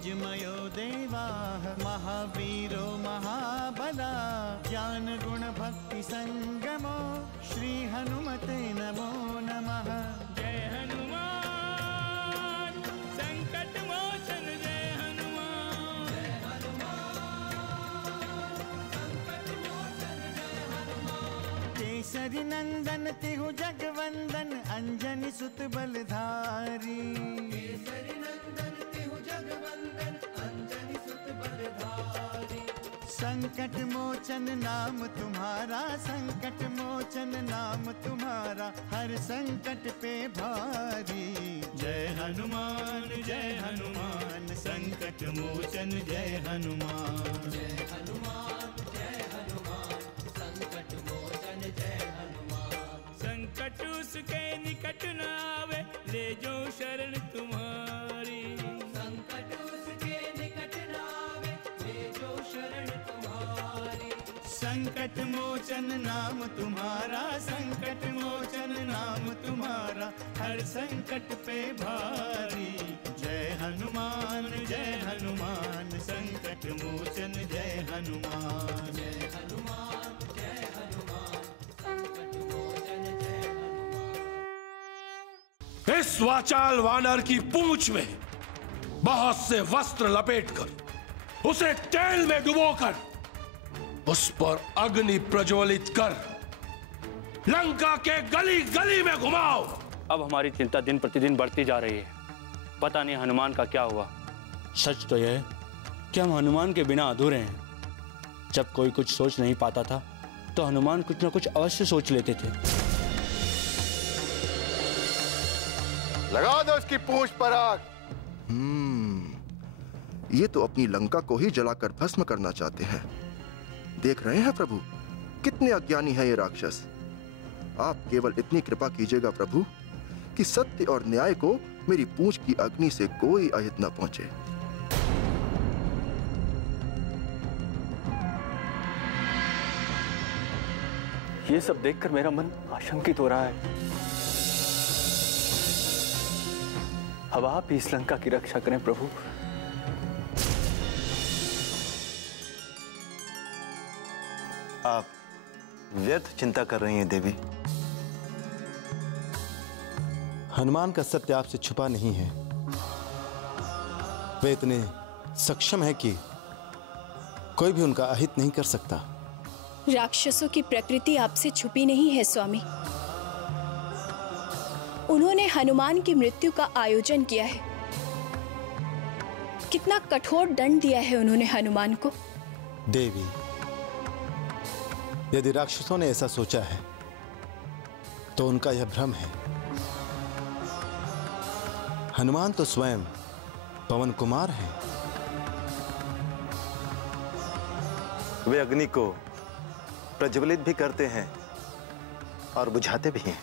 तेजमयो देवाः महावीरो महाबला ज्ञान गुण भक्ति संगमो श्री हनुमते नमो नमः। जय हनुमान संकट मोचन जय हनुमान। जय हनुमान संकट मोचन जय हनुमान। केसरी नंदन तिहु जगवंदन अंजनी सुत बलधारी। केसरी नंदन तिहु जगवंदन अंजनी सुत बलधारी। संकट मोचन नाम तुम्हारा संकट मोचन नाम तुम्हारा हर संकट पे भारी। जय हनुमान संकट मोचन जय हनुमान। जय हनुमान संकट मोचन जय हनुमान। संकट उसके निकट न आवे ले जो शरण तुम्हारी। संकट उसके निकट न आवे ले जो शरण तुम्हारी। संकट मोचन नाम तुम्हारा संकट मोचन नाम तुम्हारा हर संकट पे भारी। जय हनुमान संकट मोचन जय हनुमान। जय हनुमान संकट मोचन जय हनुमान। इस वाचाल वानर की पूंछ में बहुत से वस्त्र लपेटकर उसे तेल में डुबोकर उस पर अग्नि प्रज्वलित कर लंका के गली गली में घुमाओ। अब हमारी चिंता दिन प्रतिदिन बढ़ती जा रही है। पता नहीं हनुमान का क्या हुआ। सच तो यह है कि हम हनुमान के बिना अधूरे हैं। जब कोई कुछ सोच नहीं पाता था तो हनुमान कुछ न कुछ अवश्य सोच लेते थे। लगा दो इसकी पूंछ पर आग। ये तो अपनी लंका को ही जलाकर भस्म करना चाहते हैं। देख रहे हैं प्रभु कितने अज्ञानी है ये राक्षस। आप केवल इतनी कृपा कीजिएगा प्रभु कि सत्य और न्याय को मेरी पूंछ की अग्नि से कोई अहित न पहुंचे। ये सब देखकर मेरा मन आशंकित हो रहा है। अब आप ही इस लंका की रक्षा करें प्रभु। आप व्यर्थ चिंता कर रही हैं देवी। हनुमान का सत्य आपसे छुपा नहीं है। वे इतने सक्षम हैं कि कोई भी उनका अहित नहीं कर सकता। राक्षसों की प्रकृति आपसे छुपी नहीं है स्वामी। उन्होंने हनुमान की मृत्यु का आयोजन किया है। कितना कठोर दंड दिया है उन्होंने हनुमान को। देवी, यदि राक्षसों ने ऐसा सोचा है तो उनका यह भ्रम है। हनुमान तो स्वयं पवन कुमार हैं। वे अग्नि को प्रज्वलित भी करते हैं और बुझाते भी हैं।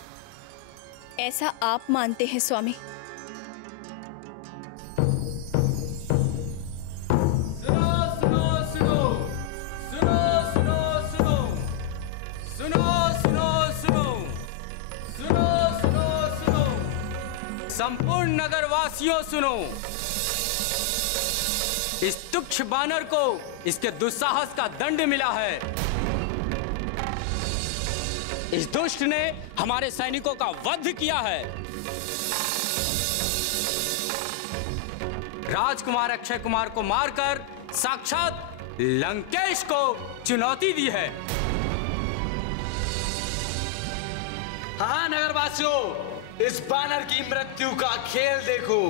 ऐसा आप मानते हैं स्वामी? संपूर्ण नगरवासियों सुनो। इस तुच्छ बानर को इसके दुस्साहस का दंड मिला है। इस दुष्ट ने हमारे सैनिकों का वध किया है। राजकुमार अक्षय कुमार को मारकर साक्षात लंकेश को चुनौती दी है। हाँ नगरवासियों, इस बानर की मृत्यु का खेल देखो।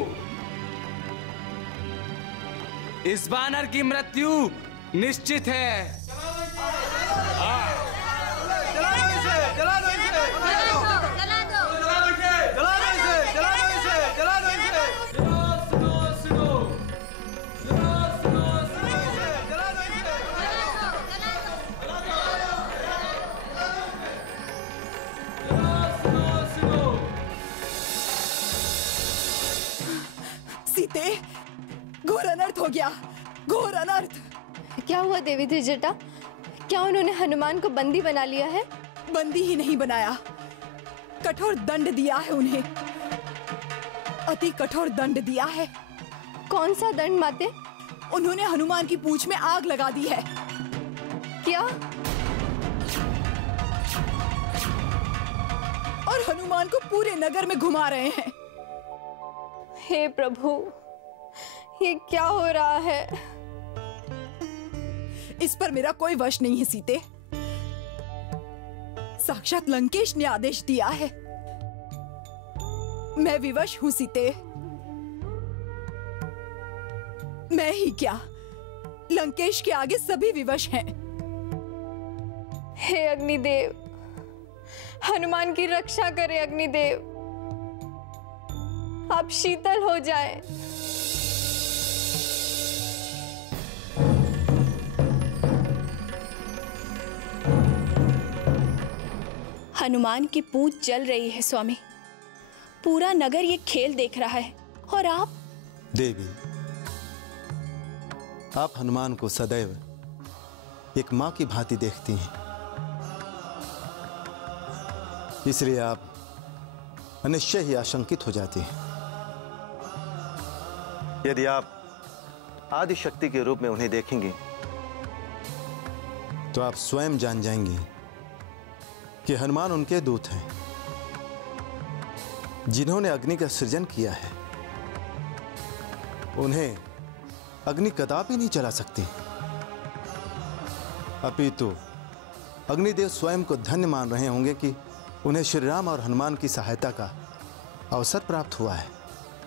इस बानर की मृत्यु निश्चित है। सीते, घोर अनर्थ हो गया, घोर अनर्थ। क्या हुआ देवी त्रिजटा? क्या उन्होंने हनुमान को बंदी बना लिया है? बंदी ही नहीं बनाया, कठोर दंड दिया है उन्हें। अति कठोर दंड दिया है। कौन सा दंड माते? उन्होंने हनुमान की पूंछ में आग लगा दी है। क्या? और हनुमान को पूरे नगर में घुमा रहे हैं। हे प्रभु, ये क्या हो रहा है? इस पर मेरा कोई वश नहीं है सीते। साक्षात लंकेश ने आदेश दिया है। मैं विवश हूं सीते। मैं ही क्या, लंकेश के आगे सभी विवश हैं। हे अग्निदेव, हनुमान की रक्षा करें अग्निदेव। आप शीतल हो जाएं। हनुमान की पूंछ जल रही है स्वामी। पूरा नगर ये खेल देख रहा है और आप? देवी, आप हनुमान को सदैव एक मां की भांति देखती हैं, इसलिए आप अनिश्चय ही आशंकित हो जाती हैं। यदि आप आदि शक्ति के रूप में उन्हें देखेंगे तो आप स्वयं जान जाएंगी कि हनुमान उनके दूत हैं, जिन्होंने अग्नि का सृजन किया है। उन्हें अग्नि कदापि नहीं चला सकती, अपितु अग्निदेव स्वयं को धन्य मान रहे होंगे कि उन्हें श्री राम और हनुमान की सहायता का अवसर प्राप्त हुआ है।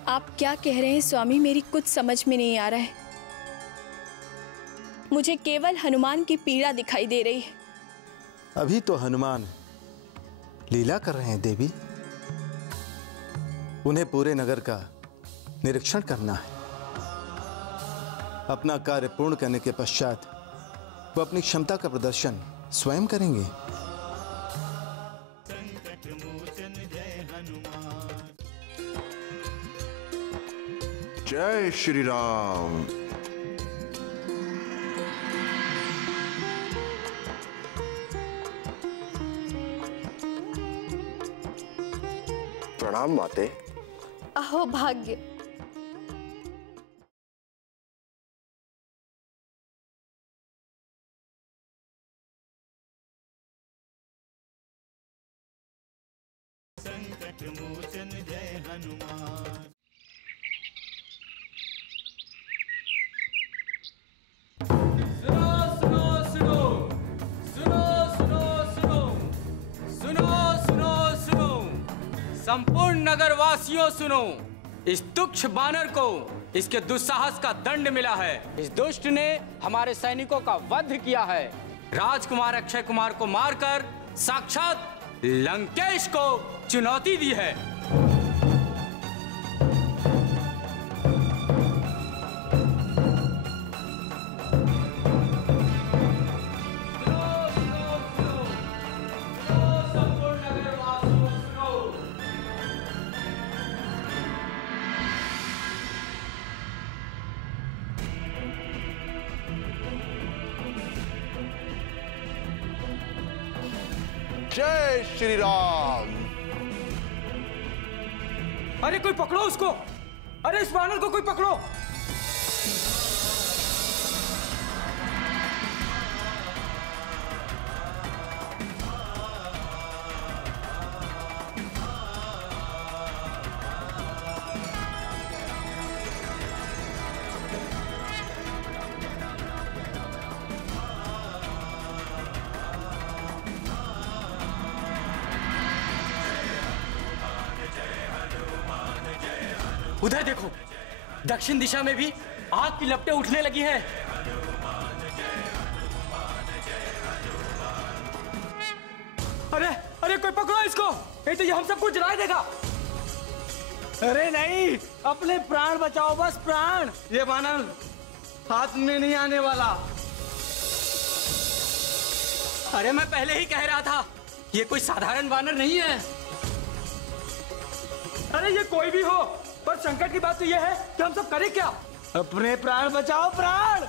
आप क्या कह रहे हैं स्वामी? मेरी कुछ समझ में नहीं आ रहा है। मुझे केवल हनुमान की पीड़ा दिखाई दे रही है। अभी तो हनुमान लीला कर रहे हैं देवी। उन्हें पूरे नगर का निरीक्षण करना है। अपना कार्य पूर्ण करने के पश्चात वो अपनी क्षमता का प्रदर्शन स्वयं करेंगे। जय श्री राम। प्रणाम माते। अहो भाग्य। संकट मोचन जय हनुमान। संपूर्ण नगर वासियों सुनो, इस तुच्छ बानर को इसके दुस्साहस का दंड मिला है। इस दुष्ट ने हमारे सैनिकों का वध किया है। राजकुमार अक्षय कुमार को मारकर साक्षात लंकेश को चुनौती दी है। जय श्री राम। अरे कोई पकड़ो उसको! अरे इस वानर को कोई पकड़ो! उधर देखो, दक्षिण दिशा में भी आग की लपटें उठने लगी हैं। अरे अरे कोई पकड़ो इसको, नहीं तो ये हम सबको जला देगा। अरे नहीं, अपने प्राण बचाओ, बस प्राण। ये वानर हाथ में नहीं आने वाला। अरे मैं पहले ही कह रहा था, ये कोई साधारण वानर नहीं है। अरे ये कोई भी हो, पर संकट की बात तो ये है कि हम सब करें क्या? अपने प्राण बचाओ, प्राण।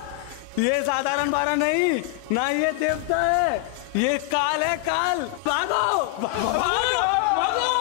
ये साधारण वानर नहीं, ना ये देवता है, ये काल है, काल। भागो, भागो, भागो।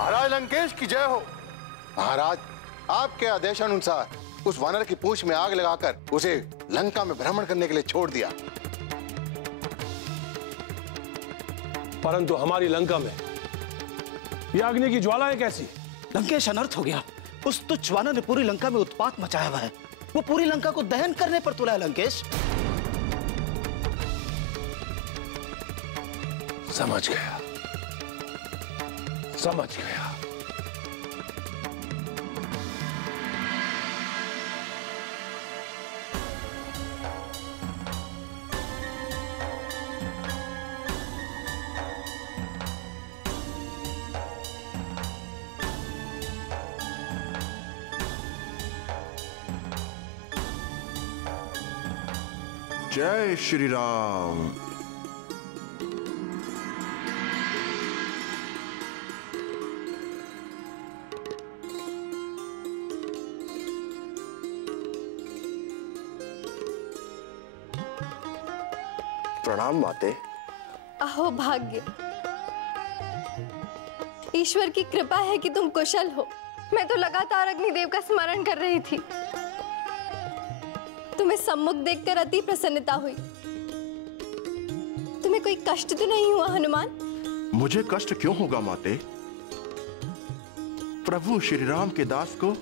महाराज लंकेश की जय हो। महाराज, आपके आदेशानुसार उस वानर की पूंछ में आग लगाकर उसे लंका में भ्रमण करने के लिए छोड़ दिया। परंतु हमारी लंका में ये अग्नि की ज्वालाएं कैसी? लंकेश, अनर्थ हो गया। उस तुच्छ वानर ने पूरी लंका में उत्पात मचाया हुआ है। वो पूरी लंका को दहन करने पर तुला है लंकेश। समझ गया, समझ गया। जय श्री राम। प्रणाम माते। अहो भाग्य, ईश्वर की कृपा है कि तुम कुशल हो। मैं तो लगातार अग्निदेव का स्मरण कर रही थी। तुम्हें सम्मुख देखकर अति प्रसन्नता हुई। तुम्हें कोई कष्ट तो नहीं हुआ हनुमान? मुझे कष्ट क्यों होगा माते? प्रभु श्री राम के दास को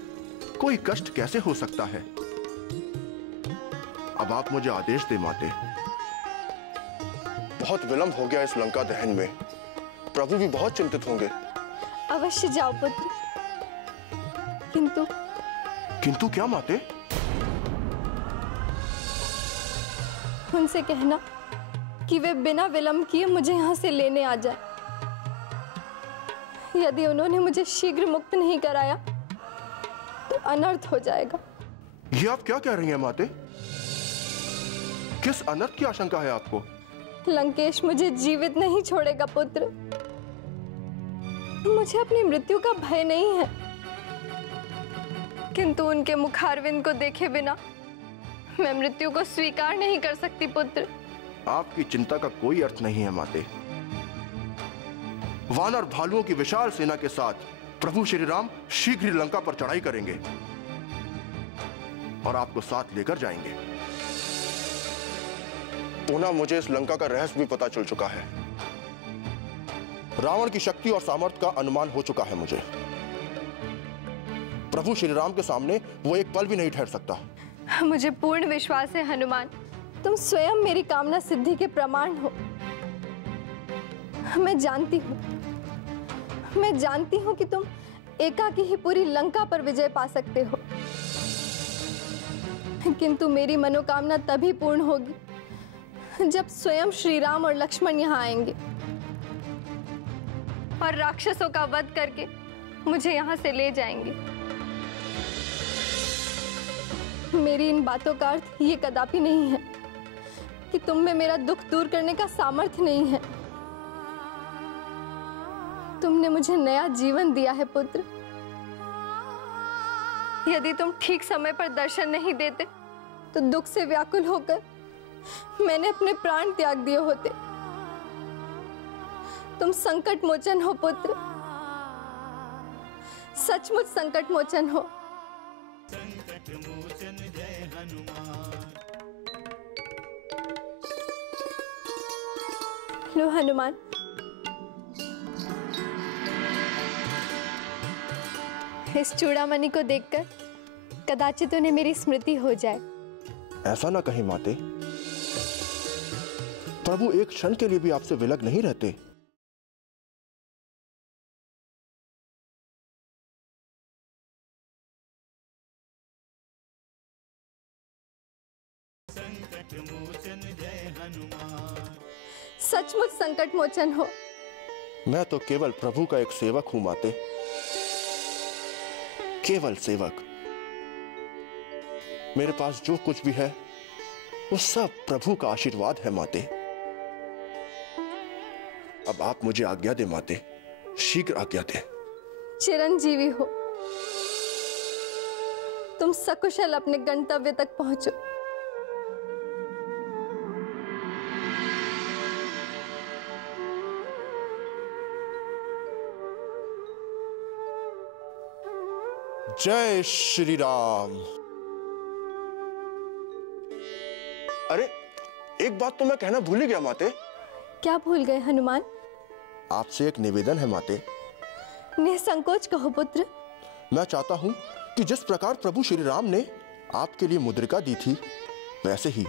कोई कष्ट कैसे हो सकता है? अब आप मुझे आदेश दे माते। बहुत विलंब हो गया इस लंका दहन में। प्रभु भी बहुत चिंतित होंगे। अवश्य जाओ पुत्र। किंतु किंतु क्या माते? उनसे कहना कि वे बिना विलंब किए मुझे यहाँ से लेने आ जाए। यदि उन्होंने मुझे शीघ्र मुक्त नहीं कराया तो अनर्थ हो जाएगा। ये आप क्या कह रही हैं माते? किस अनर्थ की आशंका है आपको? लंकेश मुझे जीवित नहीं छोड़ेगा पुत्र। मुझे अपनी मृत्यु का भय नहीं है, किंतु उनके मुखारविंद को देखे बिना मैं मृत्यु को स्वीकार नहीं कर सकती पुत्र। आपकी चिंता का कोई अर्थ नहीं है माते। वानर भालुओं की विशाल सेना के साथ प्रभु श्री राम शीघ्र ही लंका पर चढ़ाई करेंगे और आपको साथ लेकर जाएंगे। पुनः मुझे इस लंका का रहस्य भी पता चल चुका है। रावण की शक्ति और सामर्थ्य का अनुमान हो चुका है मुझे। प्रभु श्री राम के सामने वो एक पल भी नहीं ठहर सकता। मुझे पूर्ण विश्वास है हनुमान, तुम स्वयं मेरी कामना सिद्धि के प्रमाण हो। मैं जानती हूँ कि तुम एकाकी ही पूरी लंका पर विजय पा सकते हो, किंतु मेरी मनोकामना तभी पूर्ण होगी जब स्वयं श्री राम और लक्ष्मण यहाँ आएंगे और राक्षसों का वध करके मुझे यहाँ से ले जाएंगे। मेरी इन बातों का अर्थ ये कदापि नहीं है कि तुम में मेरा दुख दूर करने का सामर्थ्य नहीं है। तुमने मुझे नया जीवन दिया है पुत्र। यदि तुम ठीक समय पर दर्शन नहीं देते तो दुख से व्याकुल होकर मैंने अपने प्राण त्याग दिए होते। तुम संकट मोचन हो पुत्र, सचमुच संकट मोचन हो। संकट मोचन जय हनुमान। लो हनुमान, इस चूड़ामणि को देखकर कदाचित उन्हें मेरी स्मृति हो जाए। ऐसा ना कहीं माते। प्रभु एक क्षण के लिए भी आपसे विलग नहीं रहते। संकट मोचन जय हनुमान। सचमुच संकट मोचन हो। मैं तो केवल प्रभु का एक सेवक हूं माते, केवल सेवक। मेरे पास जो कुछ भी है वो सब प्रभु का आशीर्वाद है माते। अब आप मुझे आज्ञा दे माते, शीघ्र आज्ञा दे। चिरंजीवी हो, तुम सकुशल अपने गंतव्य तक पहुंचो। जय श्री राम। अरे एक बात तो मैं कहना भूल ही गया माते। क्या भूल गए हनुमान? आपसे एक निवेदन है माते। निसंकोच कहो पुत्र। मैं चाहता हूं कि जिस प्रकार प्रभु श्री राम ने आपके लिए मुद्रिका दी थी, वैसे ही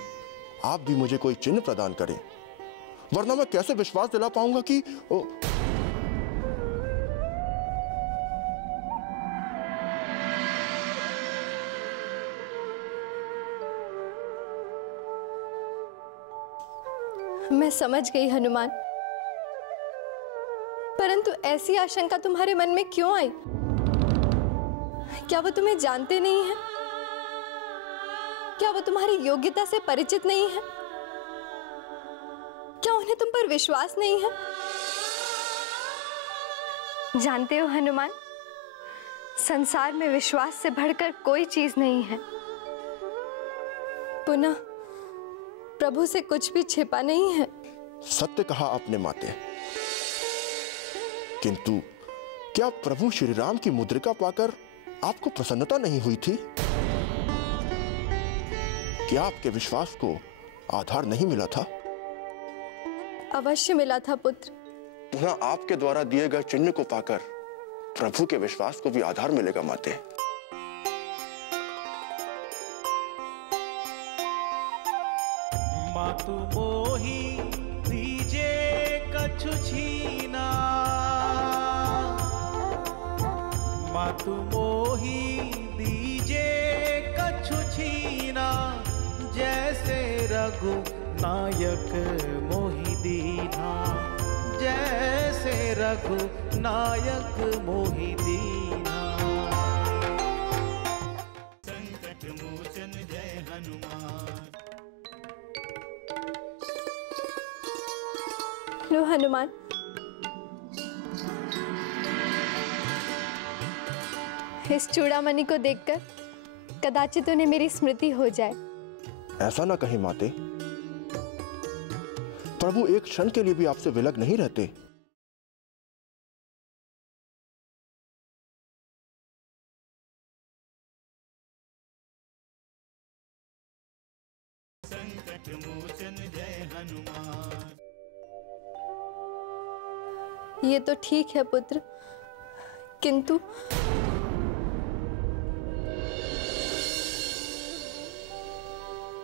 आप भी मुझे कोई चिन्ह प्रदान करें, वरना मैं कैसे विश्वास दिला पाऊंगा कि मैं समझ गई हनुमान, परंतु ऐसी आशंका तुम्हारे मन में क्यों आई? क्या वो तुम्हें जानते नहीं हैं? क्या वो तुम्हारी योग्यता से परिचित नहीं है? क्या उन्हें तुम पर विश्वास नहीं है? जानते हो हनुमान, संसार में विश्वास से बढ़कर कोई चीज नहीं है। पुनः प्रभु से कुछ भी छिपा नहीं है। सत्य कहा आपने माते, किंतु क्या प्रभु श्री राम की मुद्रिका पाकर आपको प्रसन्नता नहीं हुई थी? क्या आपके विश्वास को आधार नहीं मिला था? अवश्य मिला था पुत्र। पुनः आपके द्वारा दिए गए चिन्ह को पाकर प्रभु के विश्वास को भी आधार मिलेगा माते। मातु मोही दीजे कछु छीना, मातु मोही दीजे कछु छीना, जैसे रघु नायक मोहि दीना, जैसे रघु नायक मोहि दीना। संकट मोचन जय हनुमान। लो हनुमान, इस चूड़ामणि को देखकर कदाचित उन्हें मेरी स्मृति हो जाए। ऐसा ना कहीं माते, प्रभु एक क्षण के लिए भी आपसे विलग नहीं रहते। संकट मोचन जय हनुमान। ये तो ठीक है पुत्र, किंतु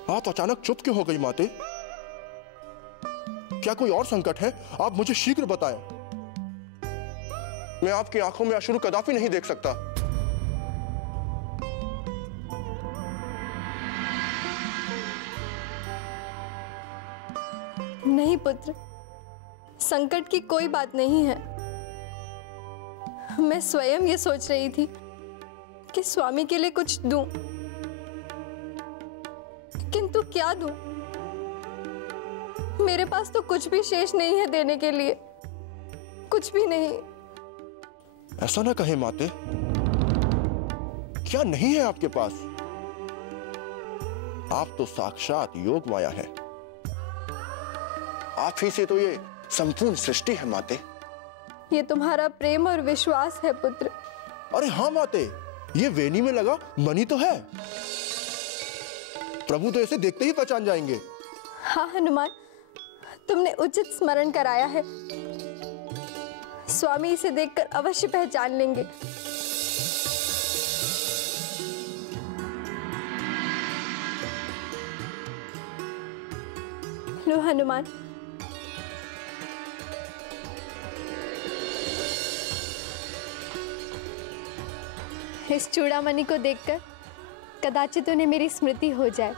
आप अचानक चुप क्यों हो गई माते? क्या कोई और संकट है? आप मुझे शीघ्र बताएं। मैं आपकी आंखों में अश्रु कदापि नहीं देख सकता। नहीं पुत्र, संकट की कोई बात नहीं है। मैं स्वयं ये सोच रही थी कि स्वामी के लिए कुछ दूं, किंतु क्या दूं? मेरे पास तो कुछ भी शेष नहीं है देने के लिए, कुछ भी नहीं। ऐसा ना कहे माते, क्या नहीं है आपके पास? आप तो साक्षात योग माया है। आप ही से तो ये संपूर्ण सृष्टि है माते। ये तुम्हारा प्रेम और विश्वास है पुत्र। अरे हाँ माते, ये वेणी में लगा मणि तो है। प्रभु तो इसे देखते ही पहचान जाएंगे। हाँ हनुमान, तुमने उचित स्मरण कराया है। स्वामी इसे देखकर अवश्य पहचान लेंगे। लो हनुमान, इस चूड़ामणि को देखकर कदाचित उन्हें मेरी स्मृति हो जाए।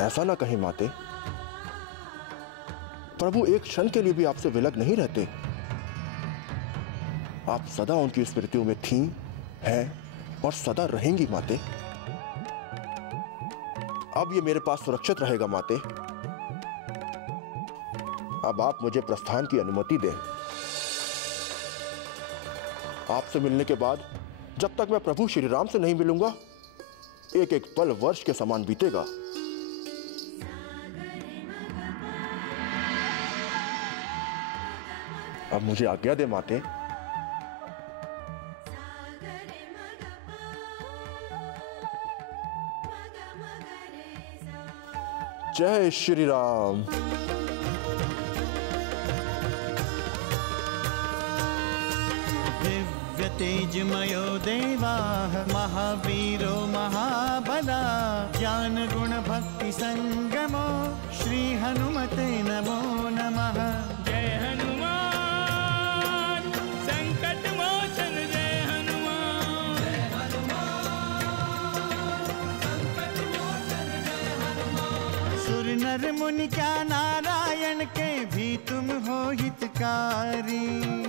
ऐसा ना कहे माते, प्रभु एक क्षण के लिए भी आपसे विलग नहीं रहते। आप सदा उनकी स्मृतियों में थीं, हैं और सदा रहेंगी माते। अब ये मेरे पास सुरक्षित रहेगा माते। अब आप मुझे प्रस्थान की अनुमति दें। आपसे मिलने के बाद जब तक मैं प्रभु श्री राम से नहीं मिलूंगा, एक एक पल वर्ष के समान बीतेगा। अब मुझे आज्ञा दे माते। जय श्री राम। दिव्य तेजमयो देवाः महावीरो महाबला ज्ञान गुण भक्ति संगमो श्री हनुमते नमो नमः। जय हनुमान संकट मोचन जय हनुमान। जय हनुमान संकट मोचन जय हनुमान। सुर नर मुनि क्या नारायण के भी तुम हो हितकारी।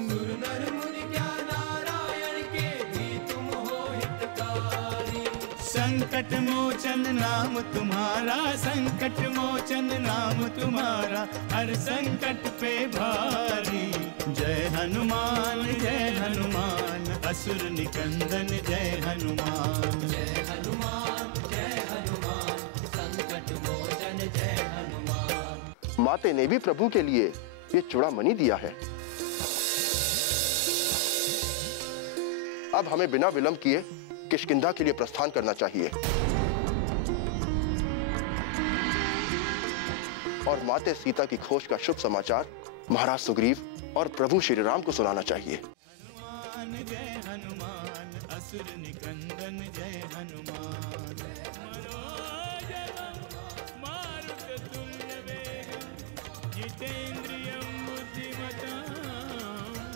सुर नर मुनि क्या नारायण के भी तुम हो हितकारी। संकट मोचन नाम तुम्हारा, संकट मोचन नाम तुम्हारा, हर संकट पे भारी। जय हनुमान असुर निकंदन जय हनुमान। जय हनुमान संकट मोचन जय हनुमान। माते ने भी प्रभु के लिए ये चूड़ामणि दिया है। अब हमें बिना विलंब किए किष्किंधा के लिए प्रस्थान करना चाहिए और माते सीता की खोज का शुभ समाचार महाराज सुग्रीव और प्रभु श्री राम को सुनाना चाहिए। हनुमान जय हनुमान असुर निकंदन जय हनुमान। जितेन्द्रियं बुद्धिमतां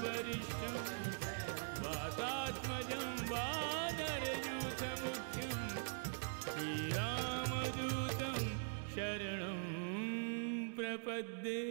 वरिष्ठं वातात्मजं वानरयूथमुख्यं श्रीरामदूतं शरणं प्रपद्ये।